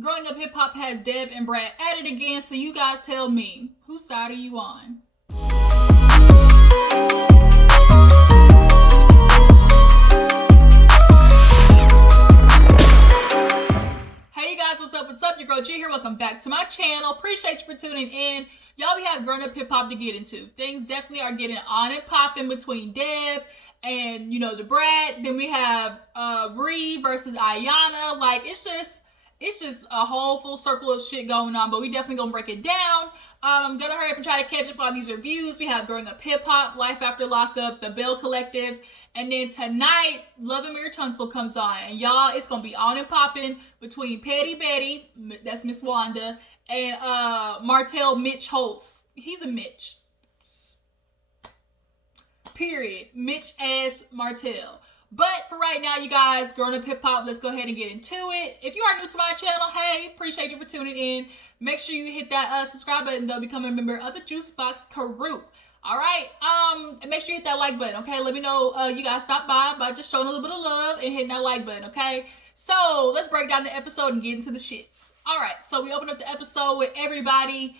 Growing Up Hip Hop has Deb and Brad at it again, so you guys tell me, whose side are you on? Hey you guys, what's up? What's up? Your girl G here. Welcome back to my channel. Appreciate you for tuning in. Y'all, we have Grown Up Hip Hop to get into. Things definitely are getting on and popping between Deb and, the Brad. Then we have Bree versus Ayana. Like, it's just a whole full circle of shit going on, but we definitely gonna break it down. I'm gonna hurry up and try to catch up on these reviews. We have Growing Up Hip Hop, Life After Lockup, The Bell Collective, and then tonight, Love and Mirror Tunstall comes on. And y'all, it's gonna be on and popping between Petty Betty, that's Miss Wanda, and Martell Mitch Holtz. He's a Mitch. Period. Mitch as Martell. But for right now, you guys, Grown Up Hip Hop, let's go ahead and get into it. If you are new to my channel, hey, appreciate you for tuning in. Make sure you hit that subscribe button, though, become a member of the Juice Box Crew. All right, and make sure you hit that like button, okay? Let me know you guys stop by just showing a little bit of love and hitting that like button, okay? So let's break down the episode and get into the shits. All right, so we open up the episode with everybody,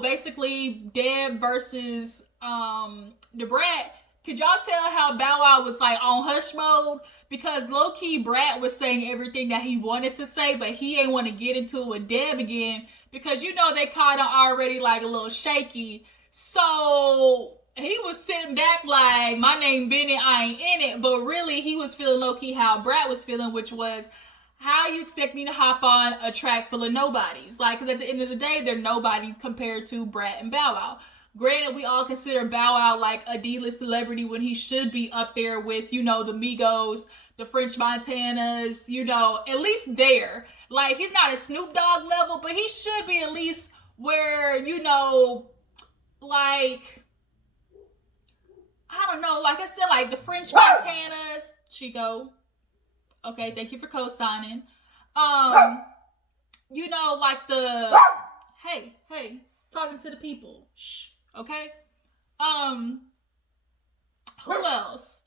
basically Deb versus the Brad. Could y'all tell how Bow Wow was like on hush mode? Because low-key Brad was saying everything that he wanted to say, but he ain't want to get into it with Deb again because they kind of already like a little shaky. So he was sitting back like, my name Bennett, I ain't in it. But really, he was feeling low-key how Brad was feeling, which was, how you expect me to hop on a track full of nobodies? Like, because at the end of the day, they're nobody compared to Brad and Bow Wow. Granted, we all consider Bow Wow like a D-list celebrity when he should be up there with, the Migos, the French Montanas, at least there. Like, he's not a Snoop Dogg level, but he should be at least where, like, I don't know, like I said, like the French Montanas, Chico. Okay, thank you for co-signing. Like the, hey, talking to the people. Shh. Okay. Who else?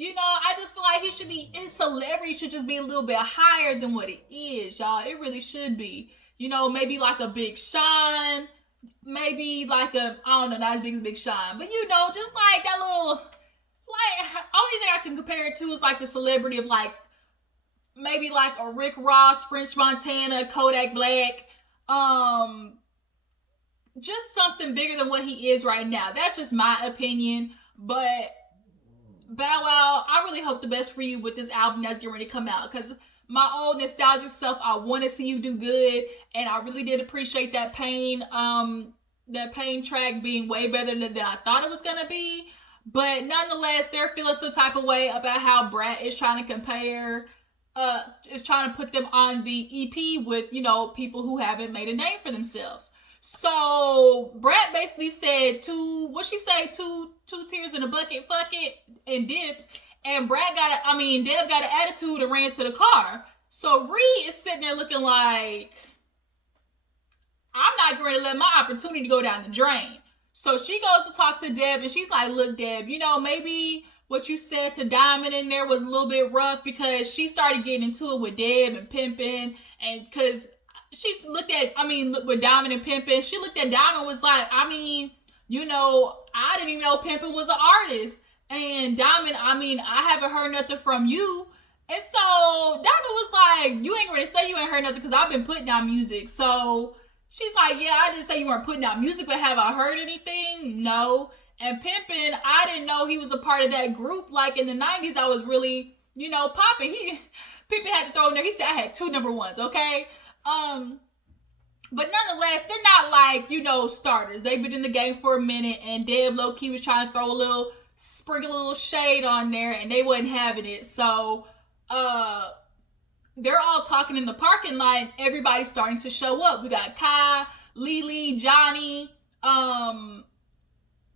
I just feel like his celebrity should just be a little bit higher than what it is, y'all. It really should be. Maybe like a Big Sean, maybe like I don't know, not as big as Big Sean, but just like that little, like, only thing I can compare it to is like the celebrity of like, maybe like a Rick Ross, French Montana, Kodak Black, just something bigger than what he is right now. That's just my opinion. But Bow Wow, I really hope the best for you with this album that's getting ready to come out. Because my old nostalgic self, I want to see you do good. And I really did appreciate that Pain track being way better than I thought it was going to be. But nonetheless, they're feeling some type of way about how Brad is trying to compare, is trying to put them on the EP with, people who haven't made a name for themselves. So Brad basically said two tears in a bucket, fuck it, and dipped. And Deb got an attitude and ran to the car. So Ree is sitting there looking like, I'm not going to let my opportunity go down the drain. So she goes to talk to Deb and she's like, look, Deb, with you said to Diamond in there was a little bit rough because she started getting into it with Deb and Pimpin', and because she looked at, with Diamond and Pimpin', she looked at Diamond was like, I didn't even know Pimpin' was an artist. And Diamond, I haven't heard nothing from you. And so Diamond was like, you ain't gonna say you ain't heard nothing because I've been putting out music. So she's like, yeah, I didn't say you weren't putting out music, but have I heard anything? No. And Pimpin', I didn't know he was a part of that group. Like in the 90s, I was really, popping. Pimpin' had to throw in there. He said I had 2 number ones, okay? But nonetheless, they're not like, starters. They've been in the game for a minute, and Deb low-key was trying to sprinkle a little shade on there, and they wasn't having it. So, they're all talking in the parking lot, and everybody's starting to show up. We got Kai, Lily, Johnny,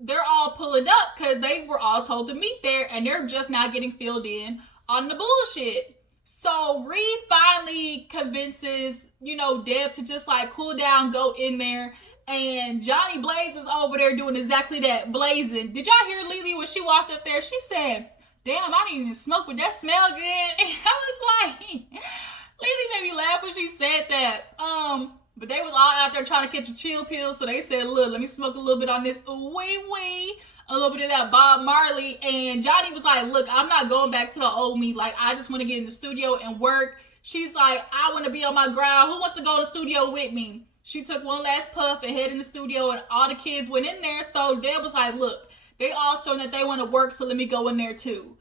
they're all pulling up because they were all told to meet there, and they're just now getting filled in on the bullshit. So Reed finally convinces, Deb to just like cool down, go in there. And Johnny Blaze is over there doing exactly that, blazing. Did y'all hear Lily when she walked up there? She said, damn, I didn't even smoke, but that smelled good. And I was Lily made me laugh when she said that. But they was all out there trying to catch a chill pill, so they said, "Look, let me smoke a little bit on this wee, a little bit of that Bob Marley." And Johnny was like, "Look, I'm not going back to the old me. Like, I just want to get in the studio and work." She's like, "I want to be on my ground. Who wants to go to the studio with me?" She took one last puff and head in the studio, and all the kids went in there. So Deb was like, "Look, they all showing that they want to work, so let me go in there too."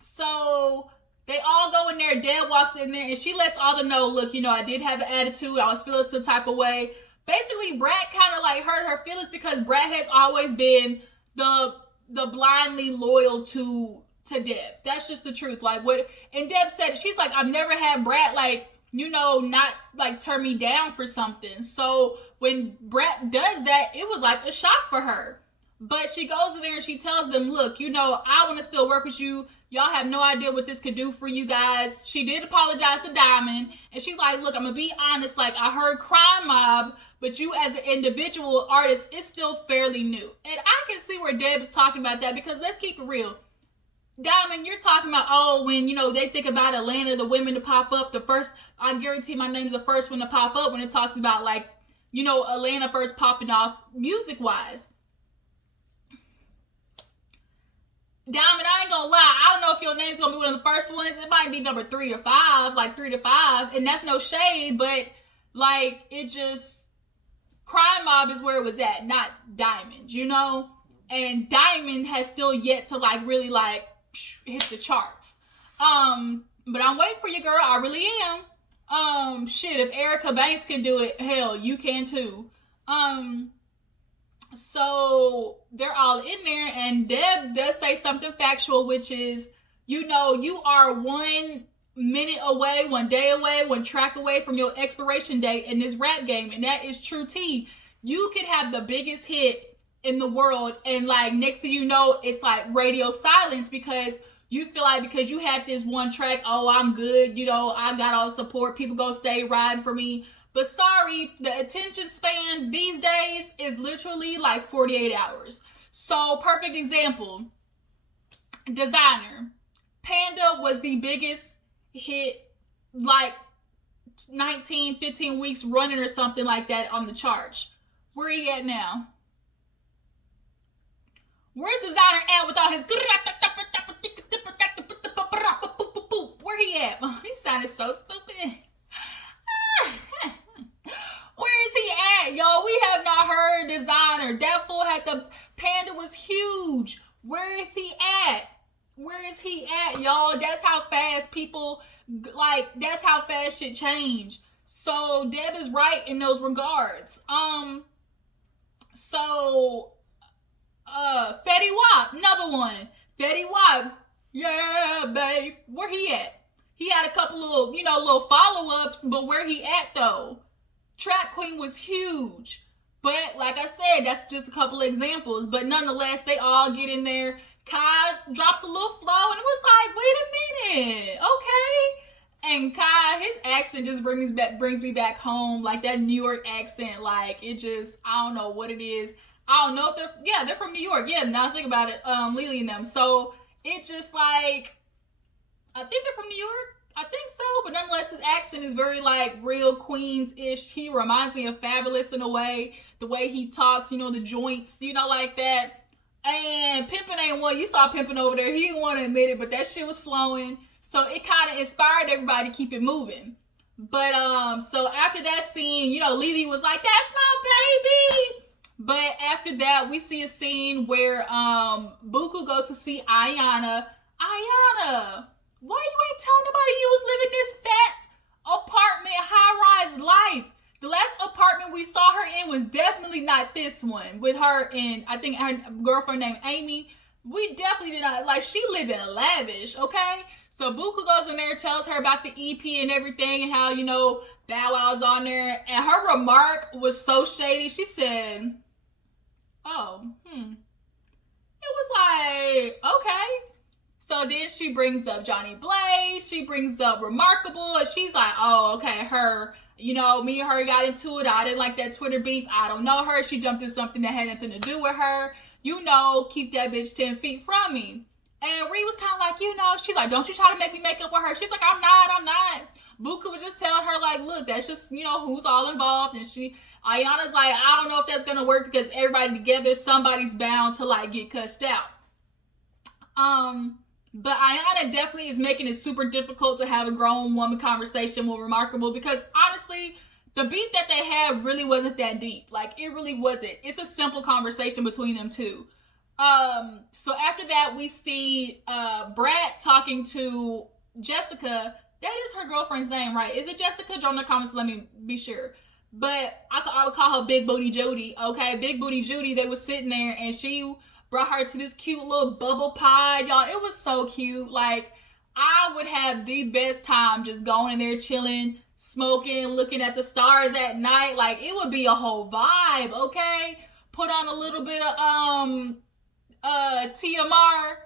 So they all go in there. Deb walks in there and she lets all them know, "Look, I did have an attitude. I was feeling some type of way." Basically, Brad kind of like hurt her feelings because Brad has always been the blindly loyal to Deb. That's just the truth. Like what, and Deb said, she's like, "I've never had Brad not like turn me down for something." So when Brad does that, it was like a shock for her. But she goes in there and she tells them, "Look, I want to still work with you. Y'all have no idea what this could do for you guys." She did apologize to Diamond. And she's like, "Look, I'm going to be honest. Like, I heard Crime Mob, but you as an individual artist is still fairly new." And I can see where Deb is talking about that because let's keep it real. Diamond, you're talking about, when, they think about Atlanta, the women to pop up, the first, I guarantee my name's the first one to pop up when it talks about, like, Atlanta first popping off music-wise. Diamond, I ain't gonna lie, I don't know if your name's gonna be one of the first ones. It might be number 3 or 5, like 3 to 5, and that's no shade, but like it just Crime Mob is where it was at, not Diamond, and Diamond has still yet to like really like hit the charts. But I'm waiting for you, girl. I really am. Shit, if Erica Banks can do it, hell, you can too. So they're all in there, and Deb does say something factual, which is, you are 1 minute away, 1 day away, 1 track away from your expiration date in this rap game, and that is true tea. You could have the biggest hit in the world, and like next thing you know, it's like radio silence because you feel like because you had this one track, I'm good, I got all the support, people gonna stay riding for me. But sorry, the attention span these days is literally like 48 hours. So, perfect example, Designer. Panda was the biggest hit, like 19, 15 weeks running or something like that on the charts. Where he at now? Where's Designer at with all his... Where he at? He sounded so stupid. Where is he at, y'all? We have not heard Designer. That fool had the... Panda was huge. Where is he at? Where is he at, y'all? That's how fast people... Like, that's how fast shit change. So, Deb is right in those regards. Fetty Wap, another one. Fetty Wap, yeah, babe. Where he at? He had a couple little, little follow-ups, but where he at, though? Trap Queen was huge. But, like I said, that's just a couple of examples. But nonetheless, they all get in there. Kai drops a little flow, and it was like, wait a minute, okay. And Kai, his accent just brings me back home. Like, that New York accent, like, it just, I don't know what it is. I don't know if they're from New York. Yeah, now I think about it, Lily and them. So, it's just like, I think they're from New York. I think so, but nonetheless, his accent is very, like, real Queens-ish. He reminds me of Fabulous in a way. The way he talks, the joints, like that. And Pimpin' ain't one. You saw Pimpin' over there. He didn't want to admit it, but that shit was flowing. So it kind of inspired everybody to keep it moving. But, so after that scene, Lily was like, that's my baby. But after that, we see a scene where, Buku goes to see Ayana. Ayana, why you ain't telling nobody you was living this fat apartment, high-rise life? The last apartment we saw her in was definitely not this one. With her and, I think, her girlfriend named Amy. We definitely did not, like, she living lavish, okay? So Buku goes in there, tells her about the EP and everything, and how, Bow Wow's on there. And her remark was so shady. She said, It was like, okay. So then she brings up Johnny Blaze. She brings up Remarkable. And she's like, oh, okay, her, me and her got into it. I didn't like that Twitter beef. I don't know her. She jumped in something that had nothing to do with her. Keep that bitch 10 feet from me. And Ree was kind of like, you know, she's like, don't you try to make me make up with her. She's like, I'm not. Buka was just telling her, like, look, that's just, you know, who's all involved. And Ayana's like, I don't know if that's going to work because everybody together, somebody's bound to, like, get cussed out. But Ayana definitely is making it super difficult to have a grown woman conversation with Remarkable because, honestly, the beef that they had really wasn't that deep. Like, it really wasn't. It's a simple conversation between them two. So after that, we see Brad talking to Jessica. That is her girlfriend's name, right? Is it Jessica? Drop in the comments, let me be sure. But I would call her Big Booty Judy, okay? Big Booty Judy, they were sitting there, and she brought her to this cute little bubble pie, y'all. It was so cute. Like, I would have the best time just going in there, chilling, smoking, looking at the stars at night. Like, it would be a whole vibe, okay? Put on a little bit of, TMR,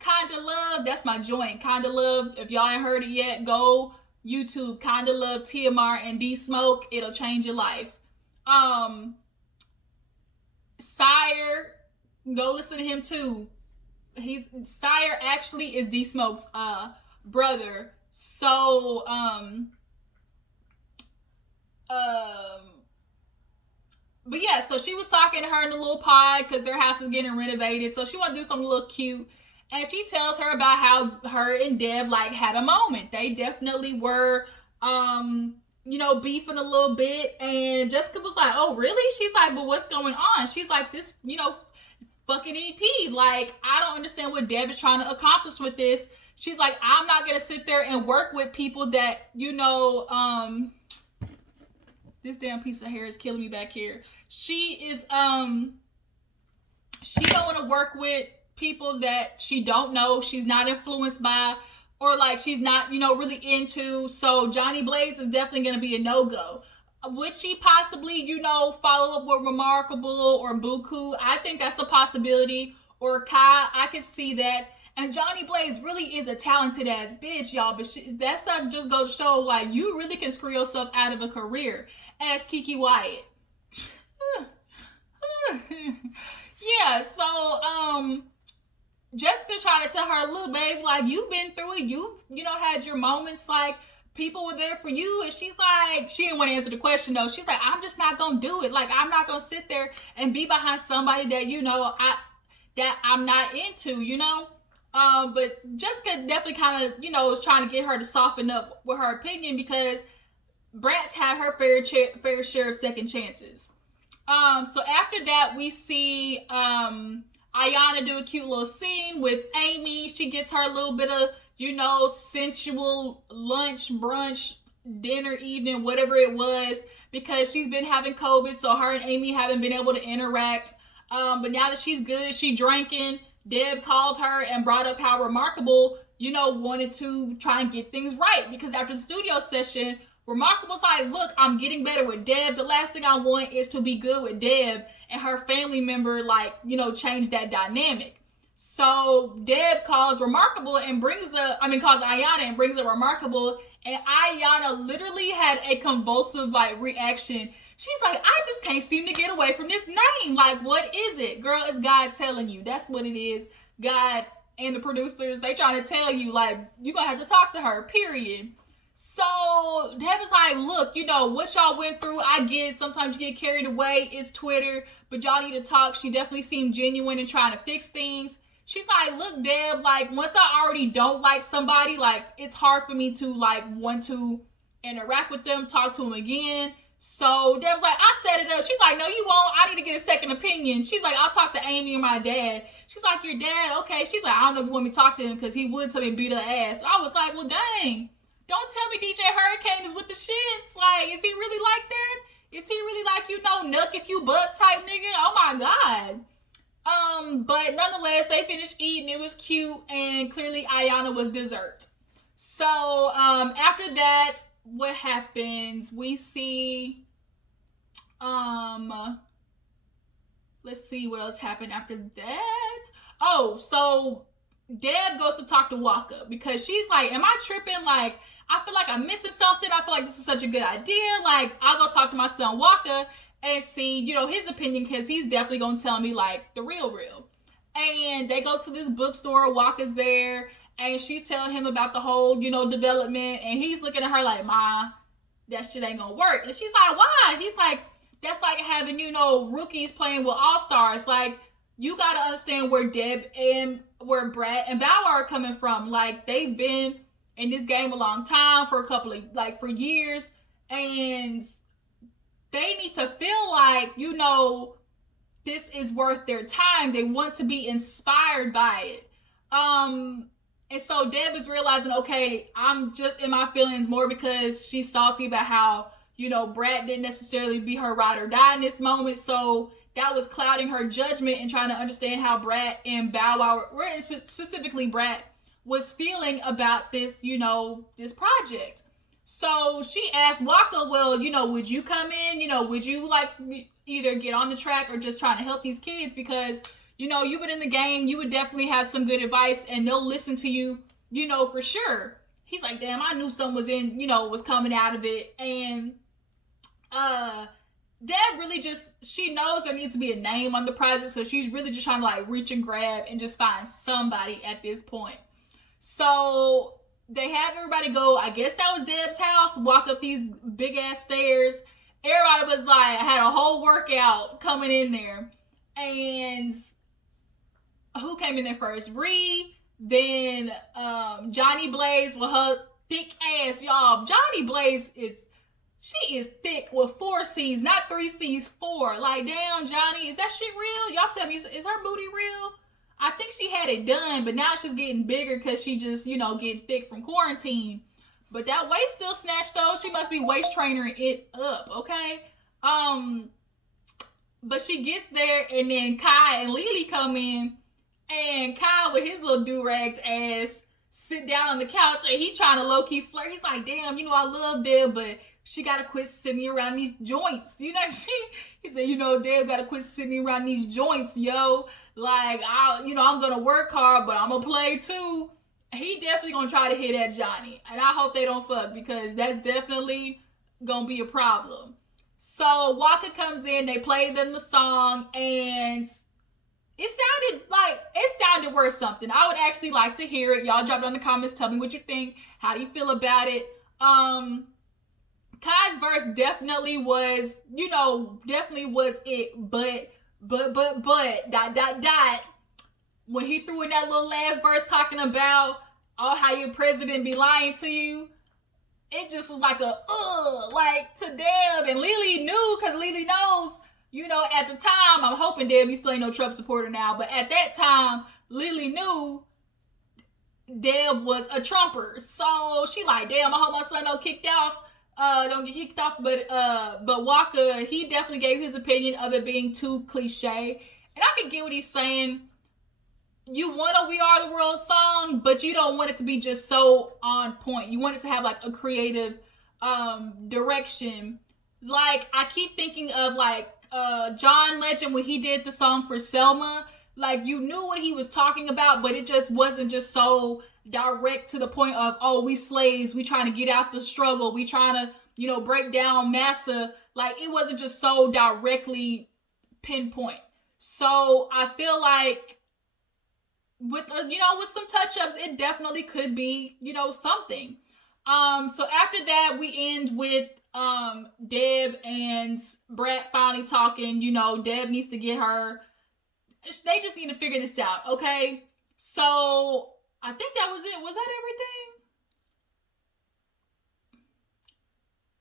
Kinda Love. That's my joint, Kinda Love. If y'all ain't heard it yet, go YouTube, Kinda Love, TMR, and D-Smoke. It'll change your life. Sire, go listen to him too. Sire actually is D-Smoke's brother. So but yeah, so she was talking to her in the little pod because their house is getting renovated. So she want to do something a little cute. And she tells her about how her and Dev, like, had a moment. They definitely were, you know, beefing a little bit. And Jessica was like, oh, really? She's like, but what's going on? She's like, this, you know, fucking EP. Like, I don't understand what Dev is trying to accomplish with this. She's like, I'm not going to sit there and work with people that, you know, this damn piece of hair is killing me back here. She is, she don't want to work with people that she don't know, she's not influenced by, or like she's not, you know, really into. So Johnny Blaze is definitely going to be a no-go. Would she possibly, you know, follow up with Remarkable or Buku? I think that's a possibility. Or Kai, I could see that. And Johnny Blaze really is a talented ass bitch, y'all. But that's not just goes to show, like, you really can screw yourself out of a career as Kiki Wyatt. Yeah, so Jessica tried to tell her, little baby, like, you've been through it. You know, had your moments, like, people were there for you. And she's like, she didn't want to answer the question, though. She's like, I'm just not going to do it. Like, I'm not going to sit there and be behind somebody that, you know, I'm not into, you know? But Jessica definitely kind of, you know, was trying to get her to soften up with her opinion because Brat's had her fair share of second chances. So after that, we see Ayana do a cute little scene with Amy. She gets her a little bit of, you know, sensual lunch, brunch, dinner, evening, whatever it was, because she's been having COVID, so her and Amy haven't been able to interact. But now that she's good, she drinking. Deb called her and brought up how Remarkable, you know, wanted to try and get things right, because after the studio session, Remarkable's like, look, I'm getting better with Deb. The last thing I want is to be good with Deb and her family member, like, you know, change that dynamic. So Deb calls Remarkable and calls Ayana and brings up Remarkable, and Ayana literally had a convulsive, like, reaction. She's like, I just can't seem to get away from this name. Like, what is it? Girl, it's God telling you. That's what it is. God and the producers, they trying to tell you, like, you're going to have to talk to her, period. So Deb is like, look, you know, what y'all went through, I get it. Sometimes you get carried away. It's Twitter. But y'all need to talk. She definitely seemed genuine in trying to fix things. She's like, look, Deb, like, once I already don't like somebody, like, it's hard for me to, like, want to interact with them, talk to them again. So Deb's like, I set it up. She's like, no, you won't. I need to get a second opinion. She's like, I'll talk to Amy and my dad. She's like, your dad? Okay. She's like, I don't know if you want me to talk to him because he would tell me to beat her ass. I was like, well, dang. Don't tell me DJ Hurricane is with the shits. Like, is he really like that? Is he really like, you know, Nook if you buck type nigga? Oh my God. But nonetheless, they finished eating. It was cute, and clearly Ayana was dessert. So, after that, what happens? We see, let's see what else happened after that. Oh, so Deb goes to talk to Waka because she's like, am I tripping? Like, I feel like I'm missing something. I feel like this is such a good idea. Like, I'll go talk to my son Waka and see, you know, his opinion, because he's definitely going to tell me, like, the real. And they go to this bookstore. Waka's there, and she's telling him about the whole, development. And he's looking at her like, "Ma, that shit ain't gonna work." And she's like, "Why?" He's like, "That's like having, rookies playing with all stars. Like, you gotta understand where Deb and where Brad and Bow Wow are coming from. Like, they've been in this game a long time, for a couple of, for years, and they need to feel like, this is worth their time. They want to be inspired by it." And so Deb is realizing, okay, I'm just in my feelings more because she's salty about how, Brad didn't necessarily be her ride or die in this moment. So that was clouding her judgment and trying to understand how Brad and Bow Wow, specifically Brad, was feeling about this, this project. So she asked Waka, "Well, would you come in? Would you either get on the track or just trying to help these kids? Because, you've been in the game, you would definitely have some good advice and they'll listen to you, for sure." He's like, "Damn, I knew something was coming out of it." And Deb really she knows there needs to be a name on the project. So she's really just trying to reach and grab and just find somebody at this point. So they have everybody go, I guess that was Deb's house, walk up these big ass stairs. Everybody was had a whole workout coming in there. And who came in there first? Ree, then Johnny Blaze with her thick ass, y'all. Johnny Blaze she is thick with 4 C's, not 3 C's, 4. Like, damn, Johnny, is that shit real? Y'all tell me, is her booty real? I think she had it done, but now it's just getting bigger because she just, getting thick from quarantine. But that waist still snatched though. She must be waist training it up, okay? But she gets there, and then Kai and Lily come in, and Kai with his little do-rags ass sit down on the couch, and he trying to low-key flirt. He's like, "Damn, I love Deb, but she gotta quit sitting me around these joints." He said, "Deb gotta quit sitting me around these joints, yo. Like, I'm gonna work hard, but I'm gonna play too." He definitely gonna try to hit at Johnny, and I hope they don't fuck, because that's definitely gonna be a problem. So Waka comes in, they play them the song, and it sounded worth something. I would actually like to hear it. Y'all drop it in the comments, tell me what you think. How do you feel about it? Kai's verse definitely was it, but when he threw in that little last verse talking about how your president be lying to you, it just was like to Deb. And Lily knew, because Lily knows, at the time, I'm hoping, Deb, you still ain't no Trump supporter now, but at that time, Lily knew Deb was a Trumper. So she like, "Damn, I hope my son don't get kicked off. But Waka, he definitely gave his opinion of it being too cliche. And I can get what he's saying. You want a "We Are the World" song, but you don't want it to be just so on point. You want it to have a creative direction. I keep thinking of John Legend when he did the song for Selma. You knew what he was talking about, but it just wasn't just so direct to the point of, "Oh, we slaves, we trying to get out the struggle, we trying to, break down massa." It wasn't just so directly pinpoint. So I feel like with some touch-ups, it definitely could be, something. So after that, we end with Deb and Brad finally talking. Deb needs to get her, they just need to figure this out, okay? So I think that was it. Was that everything?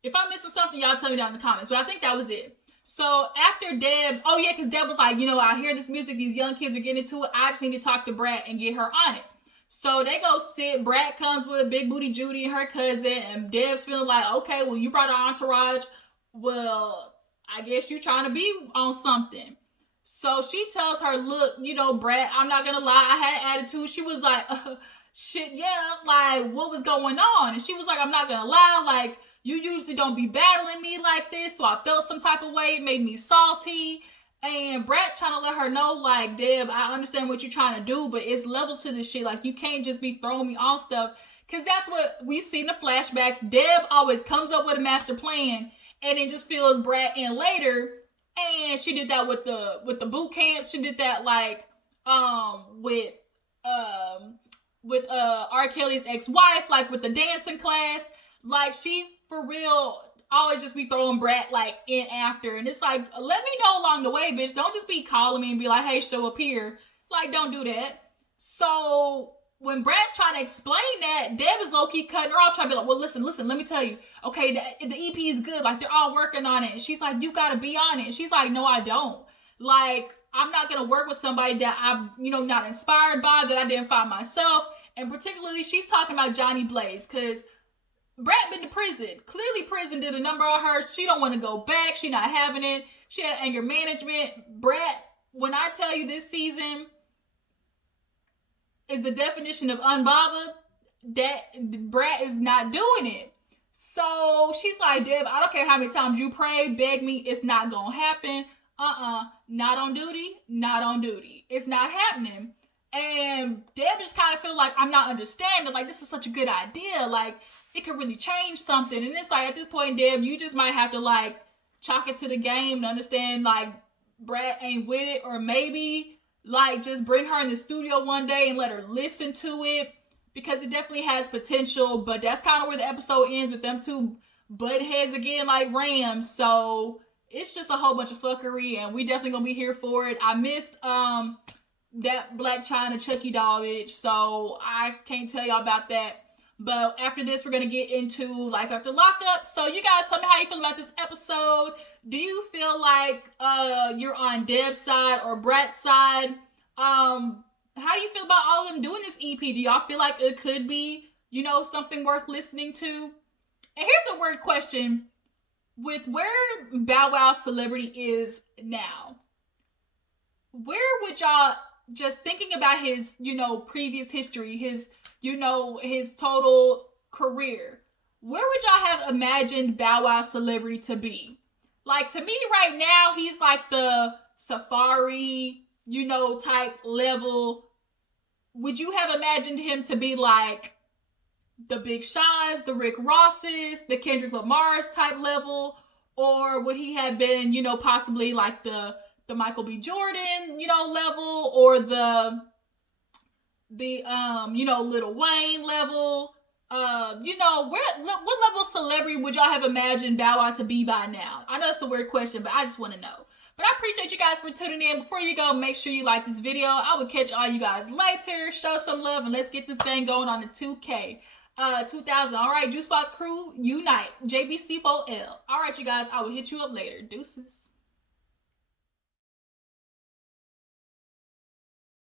If I'm missing something, y'all tell me down in the comments. But I think that was it. So after Deb, because Deb was like, I hear this music, these young kids are getting into it. I just need to talk to Brad and get her on it. So they go sit. Brad comes with Big Booty Judy and her cousin, and Deb's feeling like, "Okay, well, you brought an entourage. Well, I guess you trying to be on something." So she tells her, "Look, Brad, I'm not gonna lie, I had attitude." She was like, "Shit, yeah, what was going on?" And she was like, "I'm not gonna lie, you usually don't be battling me like this, so I felt some type of way. It made me salty." And Brad trying to let her know, "Deb, I understand what you're trying to do, but it's levels to this shit. You can't just be throwing me on stuff." Because that's what we've seen in the flashbacks. Deb always comes up with a master plan and then just fills Brad in later. And she did that with the boot camp. She did that with R. Kelly's ex-wife, like with the dancing class. Like she for real always just be throwing Brat like in after. And it's like, let me know along the way, bitch. Don't just be calling me and be like, hey, show up here. Like, don't do that. So when Brat's trying to explain that, Deb is low-key cutting her off, trying to be like, well, listen, let me tell you. Okay, the EP is good. Like, they're all working on it. And she's like, you gotta be on it. And she's like, no, I don't. Like, I'm not gonna work with somebody that I'm, not inspired by, that I didn't find myself. And particularly, she's talking about Johnny Blaze, because Brat been to prison. Clearly, prison did a number on her. She don't want to go back. She not having it. She had anger management. Brat, when I tell you this season is the definition of unbothered, that Brat is not doing it. So she's like, Deb, I don't care how many times you pray, beg me, it's not gonna happen. Not on duty, not on duty. It's not happening. And Deb just kind of feel like, I'm not understanding. Like, this is such a good idea. Like, it could really change something. And it's like, at this point, Deb, you just might have to, like, chalk it to the game to understand, like, Brat ain't with it. Or maybe, like, just bring her in the studio one day and let her listen to it. Because it definitely has potential. But that's kind of where the episode ends, with them two butt heads again like rams. So it's just a whole bunch of fuckery. And we definitely gonna be here for it. I missed, that Black China Chucky doll bitch, so I can't tell y'all about that. But after this, we're gonna get into Life After Lockup. So you guys tell me how you feel about this episode. Do you feel like you're on Deb's side or Brat's side? How do you feel about all of them doing this EP? Do y'all feel like it could be, something worth listening to? And here's a weird question. With where Bow Wow's celebrity is now, where would y'all, just thinking about his, previous history, his, his total career, where would y'all have imagined Bow Wow's celebrity to be? Like, to me right now, he's like the Safari, type level. Would you have imagined him to be like the Big Sean's, the Rick Ross's, the Kendrick Lamar's type level? Or would he have been, possibly like the Michael B. Jordan, level, or the Lil Wayne level? What level of celebrity would y'all have imagined Bow Wow to be by now? I know it's a weird question, but I just want to know. But I appreciate you guys for tuning in. Before you go, make sure you like this video. I will catch all you guys later. Show some love, and let's get this thing going on the 2K. 2000. All right, Juice Box crew, unite. JBC4L. All right, you guys, I will hit you up later. Deuces.